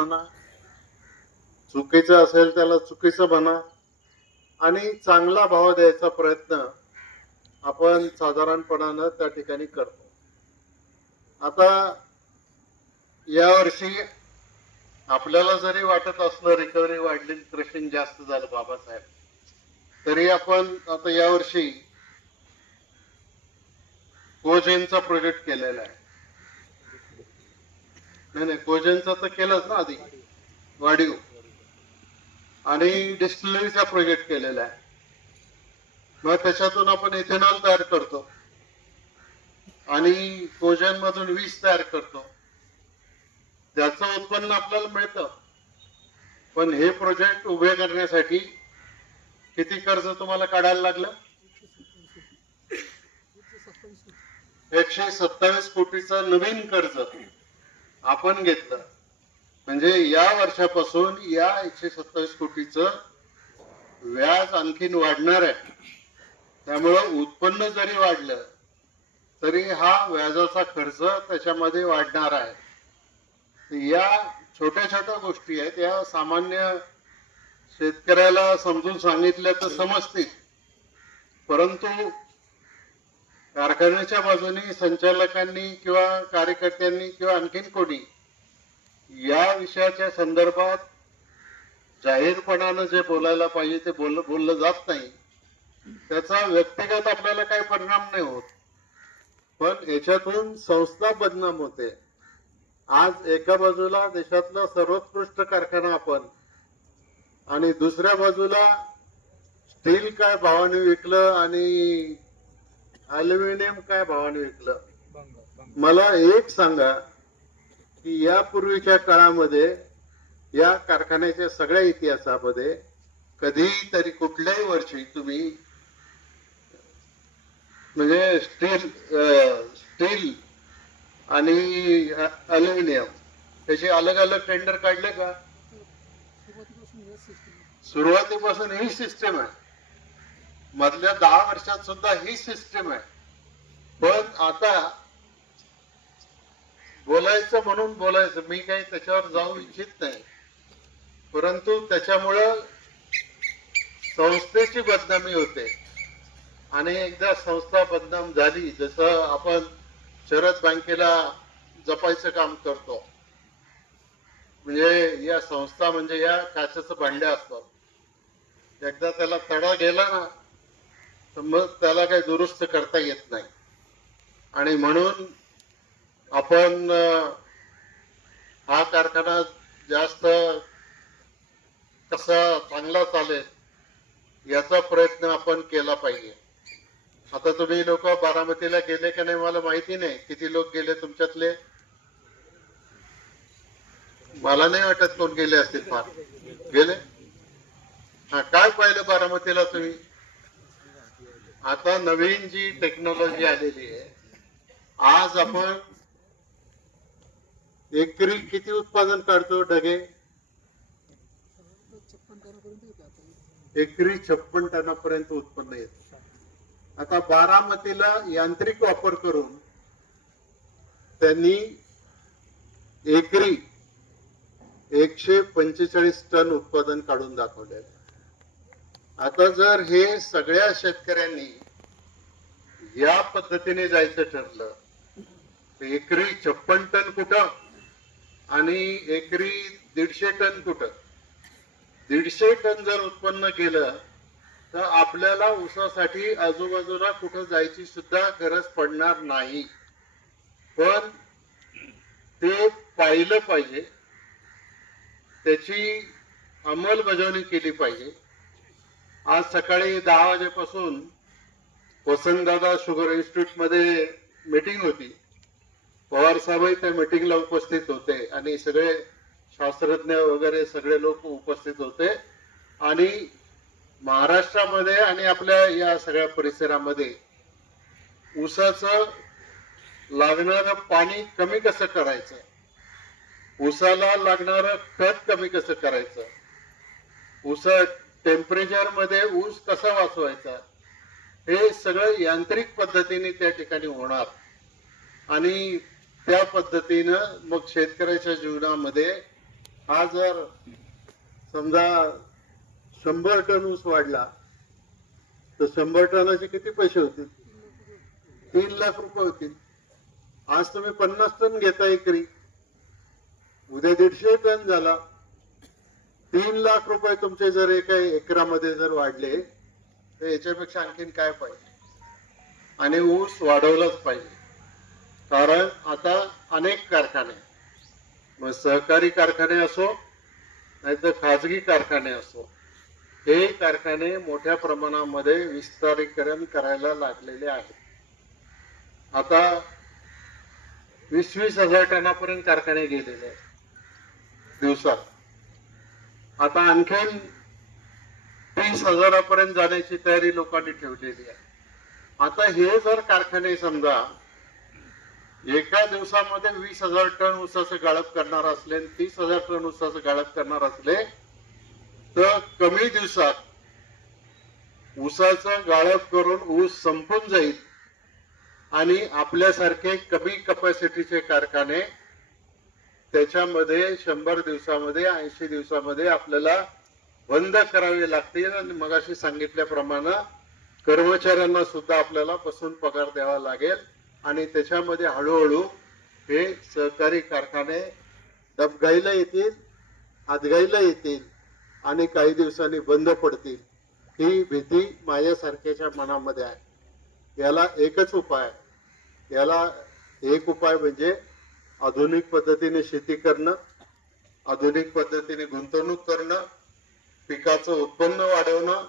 म्हणा चुकीचं असेल त्याला चुकीचं म्हणा आणि चांगला भाव द्यायचा प्रयत्न आपण साधारणपणानं त्या ठिकाणी करतो. आता यावर्षी आपल्याला जरी वाटत असलं रिकव्हरी वाढली क्रशिंग जास्त झालं बाबासाहेब तरी आपण आता यावर्षी कोजेनचा प्रोजेक्ट केलेला आहे. नाही नाही कोजेनचा तर केलंच ना आधी. वाढीव. आणि डिस्टिलरीचा प्रोजेक्ट केलेला आहे. मग त्याच्यातून आपण इथेनॉल तयार करतो. आणि कोजन मधून वीज तयार करतो. त्याचं उत्पन्न आपल्याला मिळतं. पण हे प्रोजेक्ट उभे करण्यासाठी किती कर्ज तुम्हाला काढायला लागलं? एकशे सत्तावीस कोटीचं नवीन कर्ज. आपण घेतलं. म्हणजे या वर्षापासून या एकशे सत्तावीस कोटीचं व्याज आणखीन वाढणार आहे. त्यामुळं उत्पन्न जरी वाढलं तरी हा व्याजाचा खर्च त्याच्यामध्ये वाढणार आहे. या छोट्या छोट्या गोष्टी आहेत. या सामान्य शेतकऱ्याला समजून सांगितल्या तर समजतील. परंतु कारखान्याच्या बाजूनी संचालकांनी किंवा कार्यकर्त्यांनी किंवा आणखीन कोणी या विषयाच्या संदर्भात जाहीरपणानं जे बोलायला पाहिजे ते बोल बोललं जात नाही त्याचा व्यक्तिगत आपल्याला काही परिणाम नाही होत. पण याच्यातून संस्था बदनाम होते. आज एका बाजूला देशातला सर्वोत्कृष्ट कारखाना आपण आणि दुसऱ्या बाजूला स्टील काय भावाने विकलं आणि अल्युमिनियम काय भावाने विकलं? मला एक सांगा की यापूर्वीच्या काळामध्ये या कारखान्याच्या सगळ्या इतिहासामध्ये कधीही तरी कुठल्याही वर्षी तुम्ही म्हणजे स्टील स्टील आणि अल्युमिनियम त्याचे अलग अलग टेंडर काढले का? सुरुवातीपासून ही सिस्टम आहे. मधल्या दहा वर्षात सुद्धा ही सिस्टम आहे. पण आता बोलायचं म्हणून बोलायचं मी काही त्याच्यावर जाऊ इच्छित नाही. परंतु त्याच्यामुळं संस्थेची बदनामी होते. आणि एकदा संस्था बदनाम झाली जसं आपण शरद बँकेला जपायचं काम करतो. म्हणजे या संस्था म्हणजे या काचेचं भांड्या असतात एकदा त्याला तडा गेला ना तर मग त्याला काही दुरुस्त करता येत नाही. आणि म्हणून आपण हा कारखाना जास्त कसा चांगला चालेल याचा प्रयत्न आपण केला पाहिजे. आता तुम्ही लोक बारामतीला गेले का नाही मला माहिती नाही. किती लोक गेले तुमच्यातले? मला नाही वाटत कोण गेले असतील फार. गेले? हा काय पाहिलं बारामतीला तुम्ही? आता नवीन जी टेक्नॉलॉजी आलेली आहे आज आपण एकरी किती उत्पादन काढतो ढगे? एकरी छप्पन टनापर्यंत उत्पन्न येत. आता बारामतीला यांत्रिक वापर करून त्यांनी एकरी एकशे पंचेचाळीस टन उत्पादन काढून दाखवले आता जर हे सगळ्या शेतकऱ्यांनी या पद्धतीने जायचं ठरलं तर एकरी छप्पन टन कुठं आणि एकरी दीडशे टन कुठं? दीडशे टन जर उत्पन्न केलं तर आपल्याला ऊसासाठी आजूबाजूला कुठं जायची सुद्धा गरज पडणार नाही. पण ते पाहिलं पाहिजे त्याची अंमलबजावणी केली पाहिजे. आज सकाळी दहा वाजेपासून वसंतदादा शुगर इन्स्टिट्यूटमध्ये मीटिंग होती. पवार साहेबही त्या मीटिंगला उपस्थित होते आणि सगळे शास्त्रज्ञ वगैरे सगळे लोक उपस्थित होते. आणि महाराष्ट्रामध्ये आणि आपल्या या सगळ्या परिसरामध्ये ऊसाचं लागणारं पाणी कमी कसं करायचं? ऊसाला लागणारं खत कमी कसं करायचं? ऊसा टेम्परेचरमध्ये ऊस कसा वाचवायचा? हे सगळं यांत्रिक पद्धतीने त्या ठिकाणी होणार. आणि त्या पद्धतीनं मग शेतकऱ्याच्या जीवनामध्ये हा जर समजा शंभर टन ऊस वाढला तर शंभर टनाचे किती पैसे होतील? तीन लाख रुपये होतील. आज तुम्ही पन्नास टन घेता एकरी. उद्या दीडशे टन झाला. तीन लाख रुपये तुमचे जर एका एकरामध्ये जर वाढले तर याच्यापेक्षा आणखीन काय पाहिजे? आणि ऊस वाढवलाच पाहिजे. कारण आता अनेक कारखाने मग सहकारी कारखाने असो नाहीतर खाजगी कारखाने असो हे कारखाने मोठ्या प्रमाणामध्ये विस्तारीकरण करायला लागलेले आहेत. आता वीस वीस हजार टनापर्यंत कारखाने गेलेले आहेत. दिवसात. आता आणखीन तीस हजारापर्यंत जाण्याची तयारी लोकांनी ठेवलेली आहे. आता हे जर कारखाने समजा एका दिवसामध्ये वीस हजार टन ऊसाचं गाळप करणार असले आणि तीस हजार टन ऊसाचं गाळप करणार असले तर कमी दिवसात ऊसाचं गाळप करून ऊस संपून जाईल आणि आपल्यासारखे कमी कपॅसिटीचे कारखाने त्याच्यामध्ये शंभर दिवसामध्ये ऐंशी दिवसामध्ये आपल्याला बंद करावे लागतील आणि मगाशी सांगितल्याप्रमाणे कर्मचाऱ्यांना सुद्धा आपल्याला बसून पगार द्यावा लागेल. आणि त्याच्यामध्ये हळूहळू हे सहकारी कारखाने डबघाईला येतील हातगाईला येतील आणि काही दिवसांनी बंद पडतील. ही भीती माझ्यासारख्याच्या मनामध्ये आहे. याला एकच उपाय याला एक उपाय म्हणजे आधुनिक पद्धतीने शेती करणं आधुनिक पद्धतीने गुंतवणूक करणं पिकाचं उत्पन्न वाढवणं